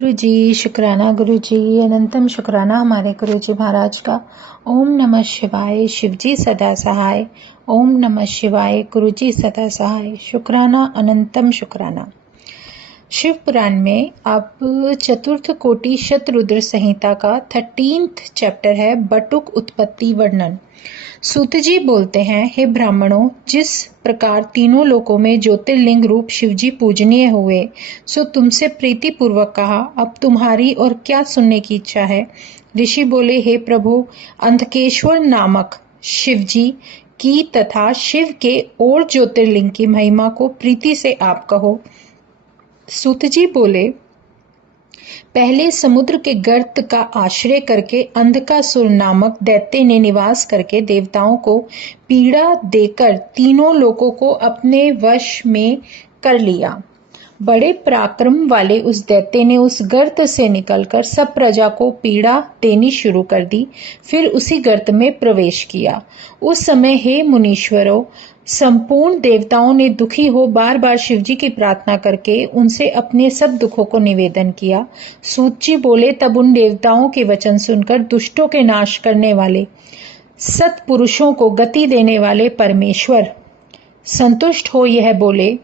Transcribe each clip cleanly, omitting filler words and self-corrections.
गुरु जी शुक्राना। गुरु जी अनंतम शुक्राना हमारे गुरु जी महाराज का। ओम नमः शिवाय। शिव जी सदा सहाय। ओम नमः शिवाय। गुरु जी सदा सहाय। शुक्राना अनंतम शुक्राना। शिव पुराण में अब चतुर्थ कोटि शतरुद्र संहिता का 13th चैप्टर है बटुक उत्पत्ति वर्णन। सूत जी बोलते हैं, हे ब्राह्मणों, जिस प्रकार तीनों लोकों में ज्योतिर्लिंग रूप शिवजी पूजनीय हुए, सो तुमसे प्रीति पूर्वक कहा। अब तुम्हारी और क्या सुनने की इच्छा है? ऋषि बोले, हे प्रभु, अंधकेश्वर नामक शिवजी की तथा शिव के और ज्योतिर्लिंग की महिमा को प्रीति से आप कहो। सूत जी बोले, पहले समुद्र के गर्त का आश्रय करके अंधकासुर नामक दैत्य ने निवास करके देवताओं को पीड़ा देकर तीनों लोकों को अपने वश में कर लिया। बड़े पराक्रम वाले उस दैत्य ने उस गर्त से निकलकर सब प्रजा को पीड़ा देनी शुरू कर दी, फिर उसी गर्त में प्रवेश किया। उस समय हे मुनीश्वरों, संपूर्ण देवताओं ने दुखी हो बार बार शिवजी की प्रार्थना करके उनसे अपने सब दुखों को निवेदन किया। सूत जी बोले, तब उन देवताओं के वचन सुनकर दुष्टों के नाश करने वाले सत्पुरुषों को गति देने वाले परमेश्वर संतुष्ट हो यह बोले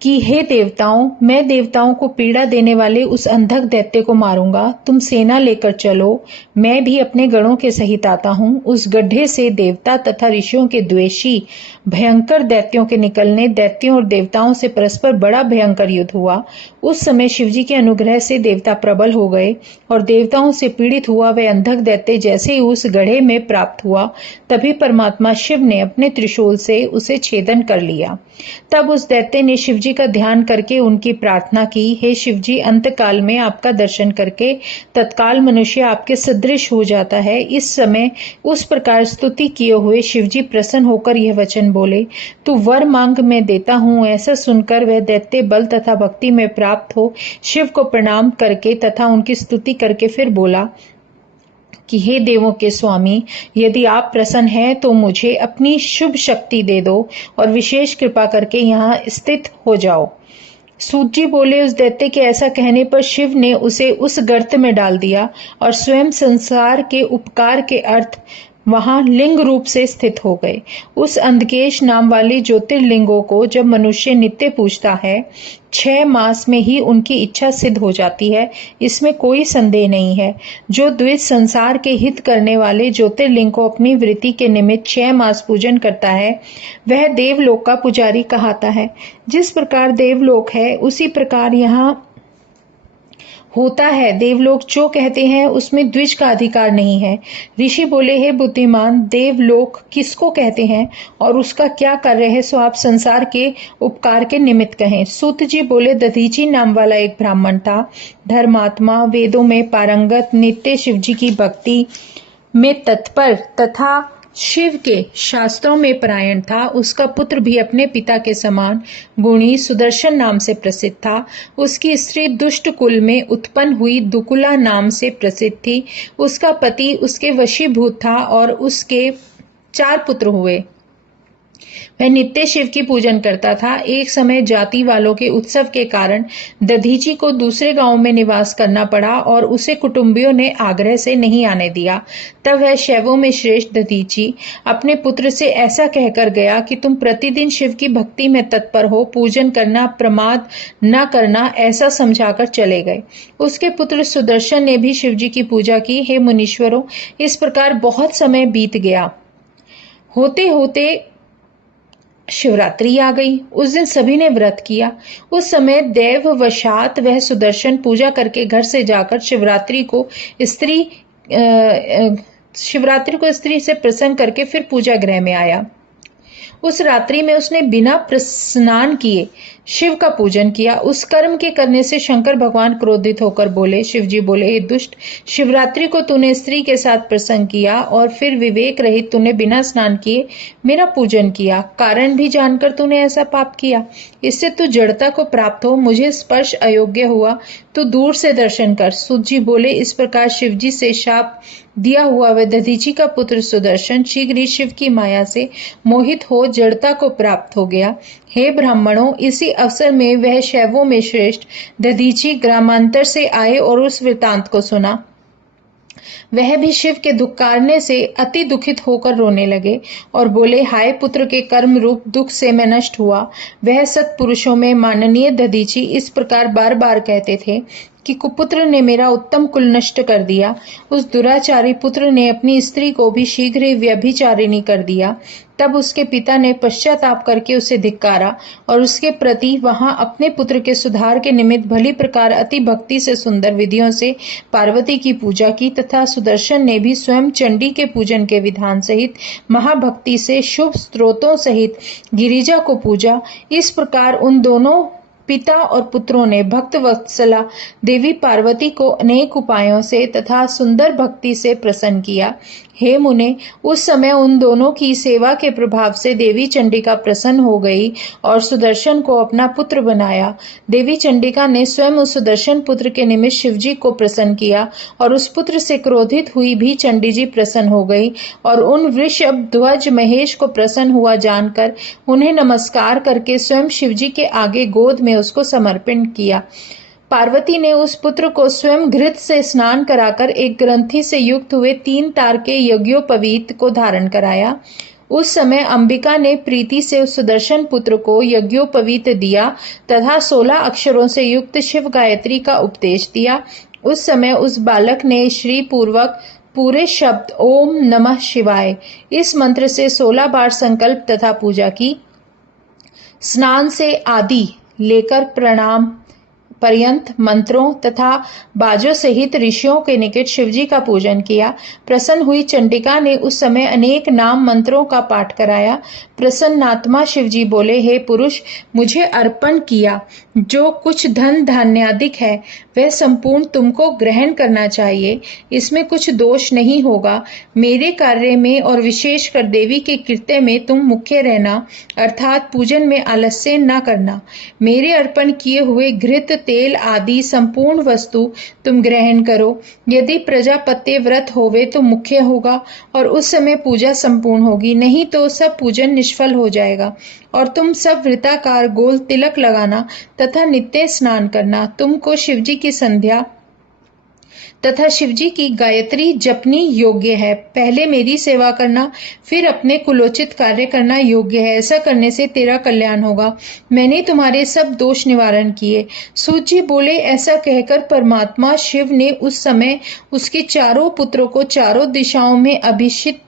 कि हे देवताओं, मैं देवताओं को पीड़ा देने वाले उस अंधक दैत्य को मारूंगा। तुम सेना लेकर चलो, मैं भी अपने गणों के सहित आता हूँ। उस गड्ढे से देवता तथा ऋषियों के द्वेषी भयंकर दैत्यों के निकलने दैत्यों और देवताओं से परस्पर बड़ा भयंकर युद्ध हुआ। उस समय शिवजी के अनुग्रह से देवता प्रबल हो गए और देवताओं से पीड़ित हुआ वह अंधक दैत्य जैसे ही उस गड्ढे में प्राप्त हुआ, तभी परमात्मा शिव ने अपने त्रिशूल से उसे छेदन कर लिया। तब उस दैत्य ने शिवजी का ध्यान करके उनकी प्रार्थना की, हे शिवजी, अंतकाल में आपका दर्शन करके तत्काल मनुष्य आपके सदृश हो जाता है। इस समय उस प्रकार स्तुति किए हुए शिवजी प्रसन्न होकर यह वचन बोले, तू वर मांग, मैं देता हूँ। ऐसा सुनकर वह दैत्य बल तथा भक्ति में प्राप्त हो शिव को प्रणाम करके तथा उनकी स्तुति करके फिर बोला कि हे देवों के स्वामी, यदि आप प्रसन्न हैं तो मुझे अपनी शुभ शक्ति दे दो और विशेष कृपा करके यहाँ स्थित हो जाओ। सूत जी बोले, उस दैत्य के ऐसा कहने पर शिव ने उसे उस गर्त में डाल दिया और स्वयं संसार के उपकार के अर्थ वहां लिंग रूप से स्थित हो गए। उस अंधकेश नाम वाले ज्योतिर्लिंगों को जब मनुष्य नित्य पूजता है, 6 मास में ही उनकी इच्छा सिद्ध हो जाती है, इसमें कोई संदेह नहीं है। जो द्विज संसार के हित करने वाले ज्योतिर्लिंग को अपनी वृत्ति के निमित्त 6 मास पूजन करता है, वह देवलोक का पुजारी कहलाता है। जिस प्रकार देवलोक है उसी प्रकार यहाँ होता है देवलोक जो कहते हैं उसमें द्विज का अधिकार नहीं है। ऋषि बोले, हे बुद्धिमान, देवलोक किसको कहते हैं और उसका क्या कार्य है, सो आप संसार के उपकार के निमित्त कहें। सूत जी बोले, दधीची नाम वाला एक ब्राह्मण था, धर्मात्मा, वेदों में पारंगत, नित्य शिवजी की भक्ति में तत्पर तथा शिव के शास्त्रों में परायण था। उसका पुत्र भी अपने पिता के समान गुणी सुदर्शन नाम से प्रसिद्ध था। उसकी स्त्री दुष्ट कुल में उत्पन्न हुई दुकुला नाम से प्रसिद्ध थी। उसका पति उसके वशीभूत था और उसके 4 पुत्र हुए। वह नित्य शिव की पूजन करता था। एक समय जाति वालों के उत्सव के कारण दधीची को दूसरे गांव में निवास करना पड़ा और उसे कुटुंबियों ने आग्रह से नहीं आने दिया। तब वह शैवों में श्रेष्ठ दधीची अपने पुत्र से ऐसा कहकर गया कि तुम प्रतिदिन शिव की भक्ति में तत्पर हो, पूजन करना, प्रमाद न करना, ऐसा समझाकर चले गए। उसके पुत्र सुदर्शन ने भी शिवजी की पूजा की। हे मुनीश्वरों, इस प्रकार बहुत समय बीत गया। होते होते शिवरात्रि आ गई। उस दिन सभी ने व्रत किया। उस समय देववशात वह सुदर्शन पूजा करके घर से जाकर शिवरात्रि को स्त्री से प्रसन्न करके फिर पूजा गृह में आया। उस रात्रि में उसने बिना स्नान किए शिव का पूजन किया। उस कर्म के करने से शंकर भगवान क्रोधित होकर बोले, शिवजी बोले, हे दुष्ट, शिवरात्रि को तूने स्त्री के साथ प्रसंग किया और फिर विवेक रहित तूने बिना स्नान किए मेरा पूजन किया। कारण भी जानकर तूने ऐसा पाप किया। इससे तू जड़ता को प्राप्त हो, मुझे स्पर्श अयोग्य हुआ, तू दूर से दर्शन कर। सूत जी बोले, इस प्रकार शिवजी से शाप दिया हुआ वह दधीची का पुत्र सुदर्शन शीघ्र ही शिव की माया से मोहित हो जड़ता को प्राप्त हो गया। हे ब्राह्मणों, इसी अवसर में वह शैवों में श्रेष्ठ दधीची ग्रामांतर से आए और उस वृतांत को सुना। वह भी शिव के धिक्कारने से अति दुखित होकर रोने लगे और बोले, हाय पुत्र के कर्म रूप दुख से मैं नष्ट हुआ। वह सत्पुरुषों में माननीय दधीची इस प्रकार बार बार कहते थे कि कुपुत्र ने मेरा उत्तम कुल नष्ट कर दिया। उस दुराचारी पुत्र ने अपनी स्त्री को भी शीघ्र ही व्यभिचारिणी कर दिया। तब उसके पिता ने पश्चाताप करके उसे धिक्कारा और उसके प्रति वहां अपने पुत्र के सुधार के निमित्त भली प्रकार अति भक्ति से सुंदर विधियों से पार्वती की पूजा की, तथा सुदर्शन ने भी स्वयं चंडी के पूजन के विधान सहित महाभक्ति से शुभ स्त्रोतों सहित गिरिजा को पूजा। इस प्रकार उन दोनों पिता और पुत्रों ने भक्त वत्सला देवी पार्वती को अनेक उपायों से तथा सुंदर भक्ति से प्रसन्न किया। हे मुने, उस समय उन दोनों की सेवा के प्रभाव से देवी चंडिका प्रसन्न हो गई और सुदर्शन को अपना पुत्र बनाया। देवी चंडिका ने स्वयं उस सुदर्शन पुत्र के निमित्त शिवजी को प्रसन्न किया और उस पुत्र से क्रोधित हुई भी चंडी जी प्रसन्न हो गई और उन वृषभ ध्वज महेश को प्रसन्न हुआ जानकर उन्हें नमस्कार करके स्वयं शिवजी के आगे गोद में उसको समर्पण किया। पार्वती ने उस पुत्र को स्वयं घृत से स्नान कराकर एक ग्रंथि से युक्त हुए 3 तार के यज्ञोपवीत को धारण कराया। उस समय अंबिका ने प्रीति से उस सुदर्शन पुत्र को यज्ञोपवीत दिया तथा 16 अक्षरों से युक्त शिव गायत्री का उपदेश दिया। उस समय उस बालक ने श्री पूर्वक पूरे शब्द ओम नमः शिवाय इस मंत्र से 16 बार संकल्प तथा पूजा की। स्नान से आदि लेकर प्रणाम पर्यंत मंत्रों तथा बाजों सहित ऋषियों के निकट शिवजी का पूजन किया। प्रसन्न हुई चंडिका ने उस समय अनेक नाम मंत्रों का पाठ कराया। प्रसन्नात्मा शिवजी बोले, हे पुरुष, मुझे अर्पण किया जो कुछ धन धान्यादिक है वह संपूर्ण तुमको ग्रहण करना चाहिए। इसमें कुछ दोष नहीं होगा। मेरे कार्य में और विशेषकर देवी के कृत्य में तुम मुख्य रहना, अर्थात पूजन में आलस्य न करना। मेरे अर्पण किए हुए घृत तेल आदि संपूर्ण वस्तु तुम ग्रहण करो। यदि प्रजापत्य व्रत होवे तो मुख्य होगा और उस समय पूजा संपूर्ण होगी, नहीं तो सब पूजन निष्फल हो जाएगा। और तुम सब वृत्ताकार गोल तिलक लगाना तथा नित्य स्नान करना। तुमको शिवजी की संध्या तथा शिवजी की गायत्री जपनी योग्य है। पहले मेरी सेवा करना, फिर अपने कुलोचित कार्य करना योग्य है। ऐसा करने से तेरा कल्याण होगा। मैंने तुम्हारे सब दोष निवारण किए। सूत जी बोले, ऐसा कहकर परमात्मा शिव ने उस समय उसके चारों पुत्रों को चारों दिशाओं में अभिषिक्त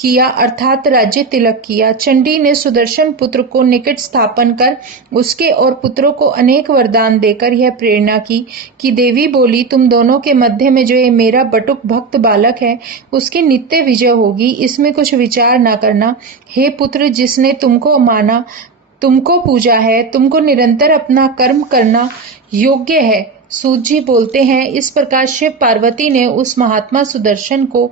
किया, अर्थात राज्य तिलक किया। चंडी ने सुदर्शन पुत्र को निकट स्थापन कर उसके और पुत्रों को अनेक वरदान देकर यह प्रेरणा की कि देवी बोली, तुम दोनों के मध्य में जो ये मेरा बटुक भक्त बालक है उसकी नित्य विजय होगी, इसमें कुछ विचार न करना। हे पुत्र, जिसने तुमको माना, तुमको पूजा है, तुमको निरंतर अपना कर्म करना योग्य है। सूत जी बोलते हैं, इस प्रकार शिव पार्वती ने उस महात्मा सुदर्शन को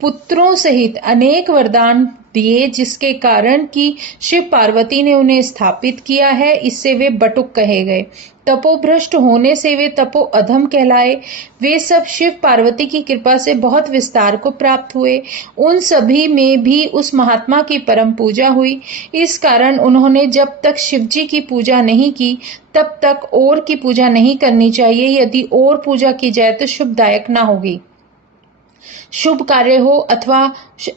पुत्रों सहित अनेक वरदान दिए, जिसके कारण कि शिव पार्वती ने उन्हें स्थापित किया है। इससे वे बटुक कहे गए। तपोभ्रष्ट होने से वे तपो अधम कहलाए। वे सब शिव पार्वती की कृपा से बहुत विस्तार को प्राप्त हुए। उन सभी में भी उस महात्मा की परम पूजा हुई। इस कारण उन्होंने जब तक शिवजी की पूजा नहीं की तब तक और की पूजा नहीं करनी चाहिए। यदि और पूजा की जाए तो शुभदायक ना होगी। शुभ कार्य हो अथवा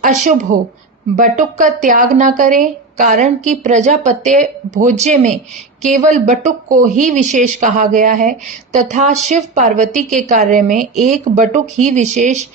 अशुभ हो, बटुक का त्याग न करें, कारण कि प्रजापत्य भोज्य में केवल बटुक को ही विशेष कहा गया है तथा शिव पार्वती के कार्य में एक बटुक ही विशेष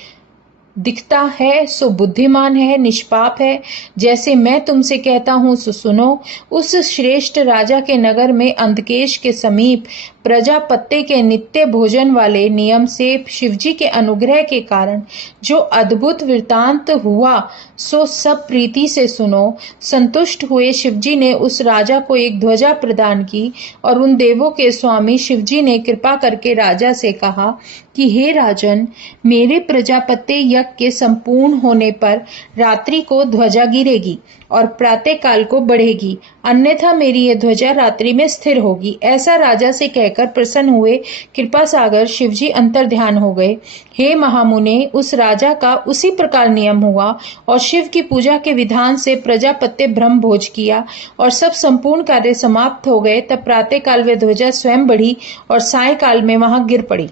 दिखता है, सो बुद्धिमान है, निष्पाप है। जैसे मैं तुमसे कहता हूं सो सुनो। उस श्रेष्ठ राजा के नगर में अंधकेश के समीप प्रजापत्य के नित्य भोजन वाले नियम से शिवजी के अनुग्रह के कारण जो अद्भुत वृतांत हुआ सो सब प्रीति से सुनो। संतुष्ट हुए शिवजी ने उस राजा को एक ध्वजा प्रदान की और उन देवों के स्वामी शिवजी ने कृपा करके राजा से कहा कि हे राजन, मेरे प्रजापत्य यज्ञ के संपूर्ण होने पर रात्रि को ध्वजा गिरेगी और प्रातः काल को बढ़ेगी। अन्यथा मेरी यह ध्वजा रात्रि में स्थिर होगी। ऐसा राजा से कहकर प्रसन्न हुए कृपा सागर शिवजी अंतर्ध्यान हो गए। हे महामुने, उस राजा का उसी प्रकार नियम हुआ और शिव की पूजा के विधान से प्रजापत्य ब्रह्म भोज किया और सब संपूर्ण कार्य समाप्त हो गए। तब प्रातः काल वे ध्वजा स्वयं बढ़ी और सायकाल में वहां गिर पड़ी।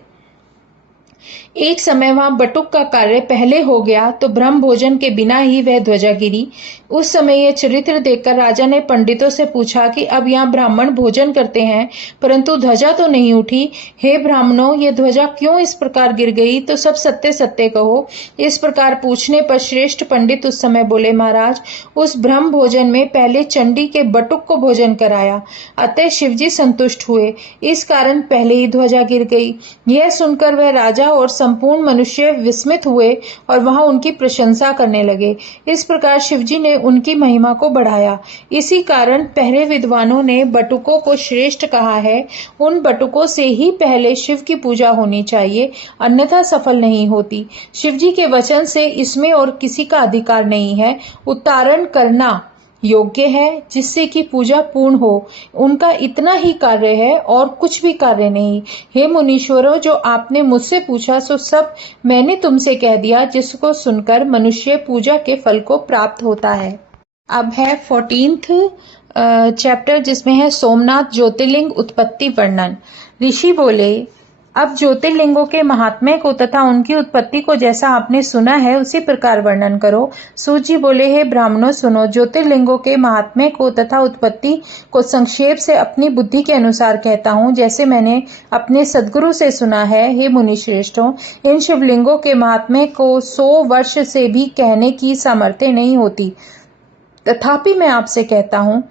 एक समय वहां बटुक का कार्य पहले हो गया तो ब्रह्म भोजन के बिना ही वह ध्वजा गिरी। उस समय यह चरित्र देखकर राजा ने पंडितों से पूछा कि अब यहाँ ब्राह्मण भोजन करते हैं परंतु ध्वजा तो नहीं उठी। हे ब्राह्मणों, ये ध्वजा क्यों इस प्रकार गिर गई, तो सब सत्य सत्य कहो। इस प्रकार पूछने पर श्रेष्ठ पंडित उस समय बोले, महाराज, उस ब्रह्म भोजन में पहले चंडी के बटुक को भोजन कराया, अतः शिवजी संतुष्ट हुए, इस कारण पहले ही ध्वजा गिर गई। यह सुनकर वह राजा और संपूर्ण मनुष्य विस्मित हुए और वहां उनकी प्रशंसा करने लगे। इस प्रकार शिवजी ने उनकी महिमा को बढ़ाया। इसी कारण पहले विद्वानों ने बटुकों को श्रेष्ठ कहा है। उन बटुकों से ही पहले शिव की पूजा होनी चाहिए, अन्यथा सफल नहीं होती। शिवजी के वचन से इसमें और किसी का अधिकार नहीं है। उच्चारण करना योग्य है जिससे कि पूजा पूर्ण हो, उनका इतना ही कार्य है और कुछ भी कार्य नहीं। हे मुनीश्वरों, जो आपने मुझसे पूछा सो सब मैंने तुमसे कह दिया, जिसको सुनकर मनुष्य पूजा के फल को प्राप्त होता है। अब है 14th चैप्टर, जिसमें है सोमनाथ ज्योतिर्लिंग उत्पत्ति वर्णन। ऋषि बोले, अब ज्योतिर्लिंगों के महात्म्य को तथा उनकी उत्पत्ति को जैसा आपने सुना है उसी प्रकार वर्णन करो। सूत जी बोले, हे ब्राह्मणों सुनो, ज्योतिर्लिंगों के महात्म्य को तथा उत्पत्ति को संक्षेप से अपनी बुद्धि के अनुसार कहता हूँ, जैसे मैंने अपने सदगुरु से सुना है। हे मुनि श्रेष्ठों, इन शिवलिंगों के महात्म्य को 100 वर्ष से भी कहने की सामर्थ्य नहीं होती, तथापि मैं आपसे कहता हूँ।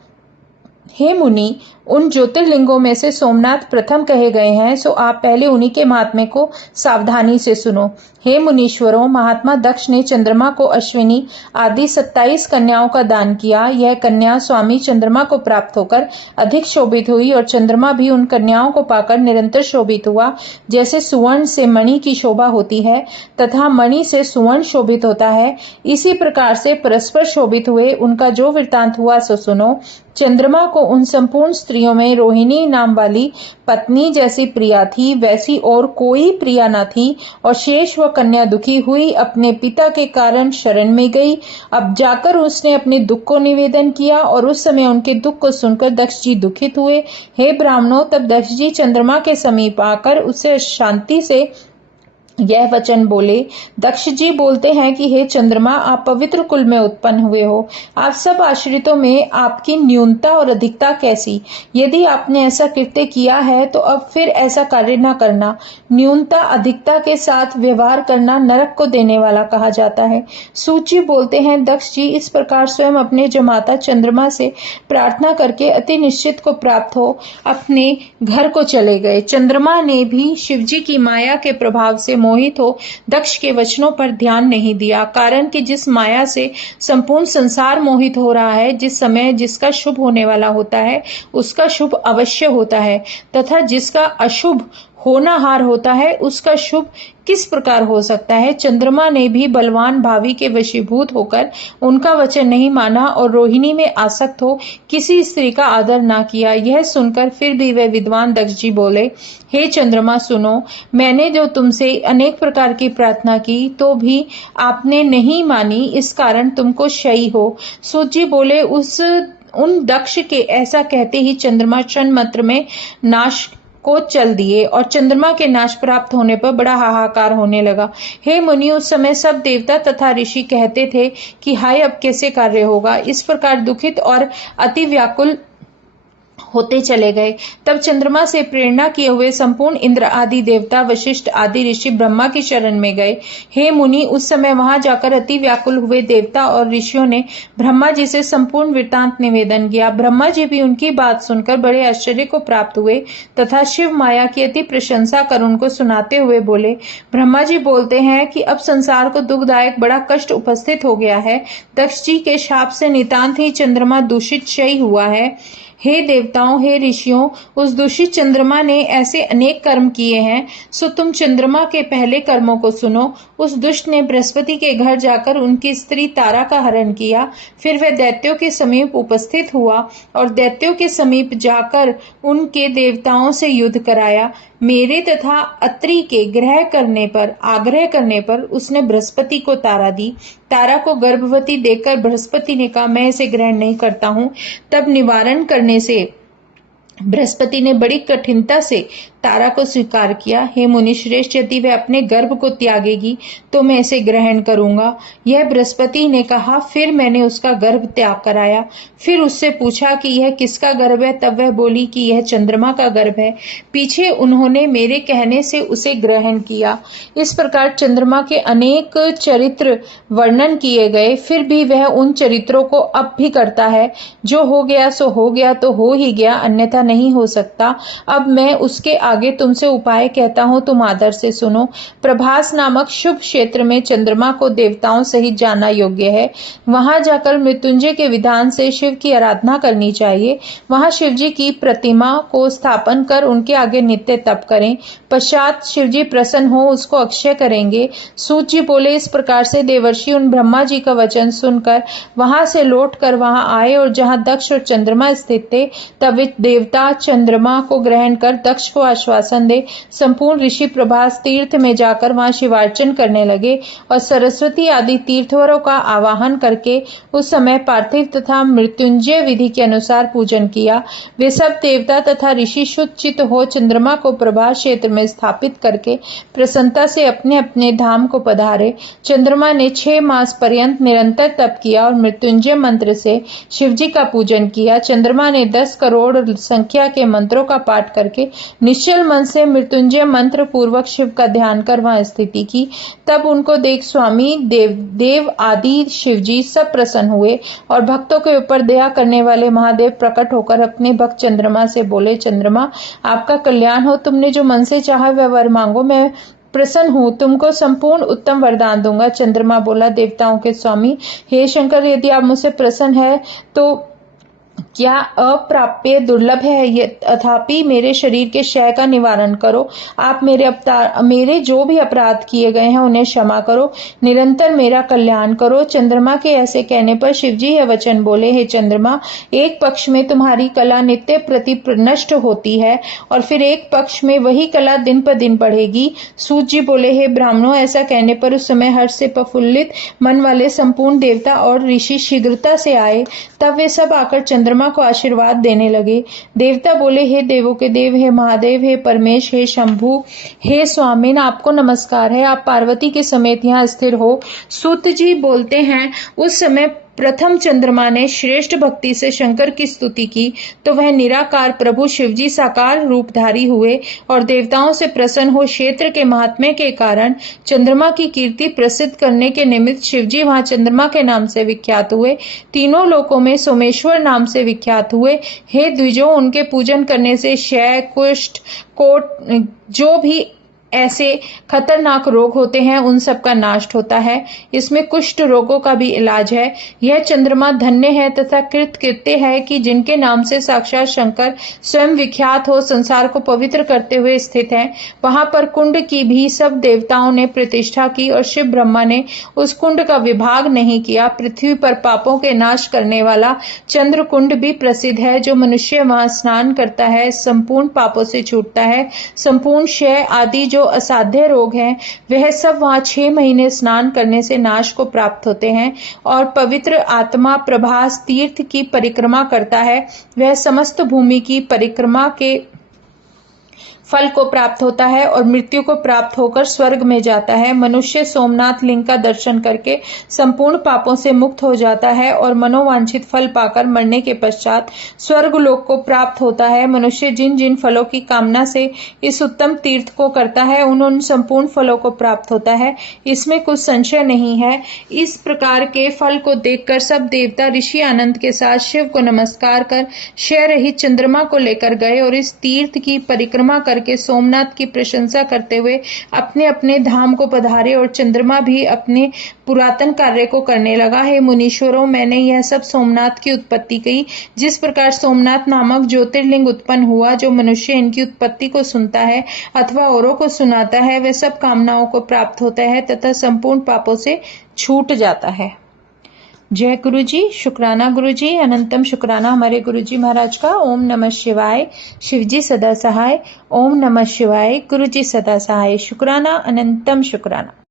हे मुनि, उन ज्योतिर्लिंगों में से सोमनाथ प्रथम कहे गए हैं, सो आप पहले उन्हीं के महात्म्य को सावधानी से सुनो। हे मुनीश्वरों, महात्मा दक्ष ने चंद्रमा को अश्विनी आदि 27 कन्याओं का दान किया। यह कन्या स्वामी चंद्रमा को प्राप्त होकर अधिक शोभित हुई और चंद्रमा भी उन कन्याओं को पाकर निरंतर शोभित हुआ। जैसे सुवर्ण से मणि की शोभा होती है तथा मणि से सुवर्ण शोभित होता है, इसी प्रकार से परस्पर शोभित हुए। उनका जो वृत्तांत हुआ सो सुनो। चंद्रमा को उन संपूर्ण स्त्रियों में रोहिणी नाम वाली पत्नी जैसी प्रिया थी, वैसी और कोई प्रिया न थी, और शेष वह कन्या दुखी हुई, अपने पिता के कारण शरण में गई। अब जाकर उसने अपने दुख को निवेदन किया और उस समय उनके दुख को सुनकर दक्ष जी दुखित हुए। हे ब्राह्मणों, तब दक्ष जी चंद्रमा के समीप आकर उससे शांति से यह वचन बोले। दक्ष जी बोलते हैं कि हे चंद्रमा, आप पवित्र कुल में उत्पन्न हुए हो, आप सब आश्रितों में आपकी न्यूनता और अधिकता कैसी? यदि आपने ऐसा कृत्य किया है तो अब फिर ऐसा कार्य न करना। न्यूनता अधिकता के साथ व्यवहार करना नरक को देने वाला कहा जाता है। सूत जी बोलते हैं, दक्ष जी इस प्रकार स्वयं अपने जमाता चंद्रमा से प्रार्थना करके अति निश्चित को प्राप्त हो अपने घर को चले गए। चंद्रमा ने भी शिवजी की माया के प्रभाव से मोहित हो दक्ष के वचनों पर ध्यान नहीं दिया, कारण कि जिस माया से संपूर्ण संसार मोहित हो रहा है, जिस समय जिसका शुभ होने वाला होता है उसका शुभ अवश्य होता है, तथा जिसका अशुभ होनाहार होता है उसका शुभ किस प्रकार हो सकता है। चंद्रमा ने भी बलवान भावी के वशीभूत होकर उनका वचन नहीं माना और रोहिणी में आसक्त हो किसी स्त्री का आदर ना किया। यह सुनकर फिर भी वे विद्वान दक्ष जी बोले, हे चंद्रमा सुनो, मैंने जो तुमसे अनेक प्रकार की प्रार्थना की तो भी आपने नहीं मानी, इस कारण तुमको क्षय हो। सूत जी बोले, उन दक्ष के ऐसा कहते ही चंद्रमा क्षण मात्र में नाश को चल दिए और चंद्रमा के नाश प्राप्त होने पर बड़ा हाहाकार होने लगा। हे मुनि, उस समय सब देवता तथा ऋषि कहते थे कि हाय, अब कैसे कार्य होगा। इस प्रकार दुखित और अति व्याकुल होते चले गए। तब चंद्रमा से प्रेरणा किए हुए संपूर्ण इंद्र आदि देवता, वशिष्ठ आदि ऋषि ब्रह्मा की शरण में गए। हे मुनि, उस समय वहां जाकर अति व्याकुल हुए देवता और ऋषियों ने ब्रह्मा जी से संपूर्ण वृत्तांत निवेदन किया। ब्रह्मा जी भी उनकी बात सुनकर बड़े आश्चर्य को प्राप्त हुए तथा शिव माया की अति प्रशंसा कर उनको सुनाते हुए बोले। ब्रह्मा जी बोलते हैं कि अब संसार को दुखदायक बड़ा कष्ट उपस्थित हो गया है। दक्ष जी के शाप से नितांत ही चंद्रमा दूषित क्षय हुआ है। हे देवताओं, हे ऋषियों, उस दूषित चंद्रमा ने ऐसे अनेक कर्म किए हैं, सो तुम चंद्रमा के पहले कर्मों को सुनो। उस दुष्ट ने बृहस्पति के घर जाकर उनकी स्त्री तारा का हरण किया। फिर वह दैत्यों के समीप उपस्थित हुआ और दैत्यों के समीप जाकर उनके देवताओं से युद्ध कराया। मेरे तथा अत्रि के आग्रह करने पर उसने बृहस्पति को तारा दी। तारा को गर्भवती देखकर बृहस्पति ने कहा, मैं इसे ग्रहण नहीं करता हूं। तब निवारण करने से बृहस्पति ने बड़ी कठिनता से तारा को स्वीकार किया। हे मुनिश्रेष्ठ, यदि वह अपने गर्भ को त्यागेगी तो मैं इसे ग्रहण करूंगा। यह बृहस्पति ने कहा। फिर मैंने उसका गर्भ त्याग कराया। फिर उससे पूछा कि यह किसका गर्भ है। तब वह बोली कि यह चंद्रमा का गर्भ है। पीछे उन्होंने मेरे कहने से उसे ग्रहण किया। इस प्रकार चंद्रमा के अनेक चरित्र वर्णन किए गए। फिर भी वह उन चरित्रों को अब भी करता है। जो हो गया सो हो गया, तो हो ही गया, अन्यथा नहीं हो सकता। अब मैं उसके आगे तुमसे उपाय कहता हूं, तुम आदर से सुनो। प्रभास नामक शुभ क्षेत्र में चंद्रमा को देवताओं सहित जाना योग्य है। वहां जाकर मृत्युंजय के विधान से शिव की आराधना करनी चाहिए। वहां शिवजी की प्रतिमा को स्थापन कर उनके आगे नित्य तप करें। पश्चात शिवजी प्रसन्न हो उसको अक्षय करेंगे। सूत जी बोले, इस प्रकार से देवर्षि उन ब्रह्मा जी का वचन सुनकर वहां से लौट कर वहां आए और जहां दक्ष और चंद्रमा स्थित थे, तब देवता चंद्रमा को ग्रहण कर दक्ष को आश्वासन दे संपूर्ण ऋषि प्रभास तीर्थ में जाकर वहां शिवार्चन करने लगे और सरस्वती आदि तीर्थवरों का आवाहन करके उस समय पार्थिव तथा मृत्युंजय विधि के अनुसार पूजन किया। वे सब देवता तथा ऋषि शुद्ध चित्त हो चंद्रमा को प्रभास क्षेत्र में स्थापित करके प्रसन्नता से अपने अपने धाम को पधारे। चंद्रमा ने 6 मास पर्यंत निरंतर तप किया और मृत्युंजय मंत्र से शिवजी का पूजन किया। चंद्रमा ने 10 करोड़ संख्या के मंत्रों का पाठ करके निश्चल मन से मृत्युंजय मंत्र पूर्वक शिव का ध्यान कर वहां स्थिति की। तब उनको देख स्वामी देव आदि शिवजी सब प्रसन्न हुए और भक्तों के ऊपर दया करने वाले महादेव प्रकट होकर अपने भक्त चंद्रमा से बोले, चंद्रमा, आपका कल्याण हो। तुमने जो मन से चाहा वह वर मांगो, मैं प्रसन्न हूँ, तुमको संपूर्ण उत्तम वरदान दूंगा। चंद्रमा बोला, देवताओं के स्वामी, हे शंकर, यदि आप मुझसे प्रसन्न है तो क्या अप्राप्य दुर्लभ है, अथापि मेरे शरीर के क्षय का निवारण करो। आप मेरे जो भी अपराध किए गए हैं उन्हें क्षमा करो, निरंतर मेरा कल्याण करो। चंद्रमा के ऐसे कहने पर शिवजी यह वचन बोले, हे चंद्रमा, एक पक्ष में तुम्हारी कला नित्य प्रति नष्ट होती है और फिर एक पक्ष में वही कला दिन पर दिन बढ़ेगी। सूत जी बोले, हे ब्राह्मणों, ऐसा कहने पर उस समय हर्ष से प्रफुल्लित मन वाले संपूर्ण देवता और ऋषि शीघ्रता से आए। तब वे सब आकर चंद्रमा को आशीर्वाद देने लगे। देवता बोले, हे देवों के देव, हे महादेव, हे परमेश, हे शंभु, हे स्वामिन, आपको नमस्कार है। आप पार्वती के समेत यहाँ स्थिर हो। सूत जी बोलते हैं, उस समय प्रथम चंद्रमा ने श्रेष्ठ भक्ति से शंकर की स्तुति की तो वह निराकार प्रभु शिवजी साकार रूपधारी हुए और देवताओं से प्रसन्न हो क्षेत्र के महात्म्य के कारण चंद्रमा की कीर्ति प्रसिद्ध करने के निमित्त शिवजी वहां चंद्रमा के नाम से विख्यात हुए। तीनों लोकों में सोमेश्वर नाम से विख्यात हुए। हे द्विजों, उनके पूजन करने से क्षय, कुष्ठ, कोट, जो भी ऐसे खतरनाक रोग होते हैं उन सब का नाश होता है। इसमें कुष्ठ रोगों का भी इलाज है। यह चंद्रमा धन्य है तथा कृत्य है कि जिनके नाम से साक्षात शंकर स्वयं विख्यात हो संसार को पवित्र करते हुए स्थित है। वहां पर कुंड की भी सब देवताओं ने प्रतिष्ठा की और शिव ब्रह्मा ने उस कुंड का विभाग नहीं किया। पृथ्वी पर पापों के नाश करने वाला चंद्र कुंड भी प्रसिद्ध है। जो मनुष्य वहां स्नान करता है संपूर्ण पापों से छूटता है। संपूर्ण क्षय आदि जो असाध्य रोग हैं वह सब वहां 6 महीने स्नान करने से नाश को प्राप्त होते हैं। और पवित्र आत्मा प्रभास तीर्थ की परिक्रमा करता है, वह समस्त भूमि की परिक्रमा के फल को प्राप्त होता है और मृत्यु को प्राप्त होकर स्वर्ग में जाता है। मनुष्य सोमनाथ लिंग का दर्शन करके संपूर्ण पापों से मुक्त हो जाता है और मनोवांछित फल पाकर मरने के पश्चात स्वर्ग लोक को प्राप्त होता है। मनुष्य जिन जिन फलों की कामना से इस उत्तम तीर्थ को करता है उन संपूर्ण फलों को प्राप्त होता है, इसमें कुछ संशय नहीं है। इस प्रकार के फल को देखकर सब देवता ऋषि आनंद के साथ शिव को नमस्कार कर क्षय रहित चंद्रमा को लेकर गए और इस तीर्थ की परिक्रमा करके सोमनाथ की प्रशंसा करते हुए अपने अपने धाम को पधारे और चंद्रमा भी अपने पुरातन कार्य को करने लगा। हे मुनीश्वरों, मैंने यह सब सोमनाथ की उत्पत्ति कही। जिस प्रकार सोमनाथ नामक ज्योतिर्लिंग उत्पन्न हुआ, जो मनुष्य इनकी उत्पत्ति को सुनता है अथवा औरों को सुनाता है, वह सब कामनाओं को प्राप्त होता है तथा संपूर्ण पापों से छूट जाता है। जय गुरु जी, शुक्राना गुरु जी, अनंतम शुक्राना हमारे गुरु जी महाराज का। ओम नमः शिवाय, शिव जी सदा सहाय। ओम नमः शिवाय, गुरु जी सदा सहाय। शुक्राना, अनंतम शुक्राना।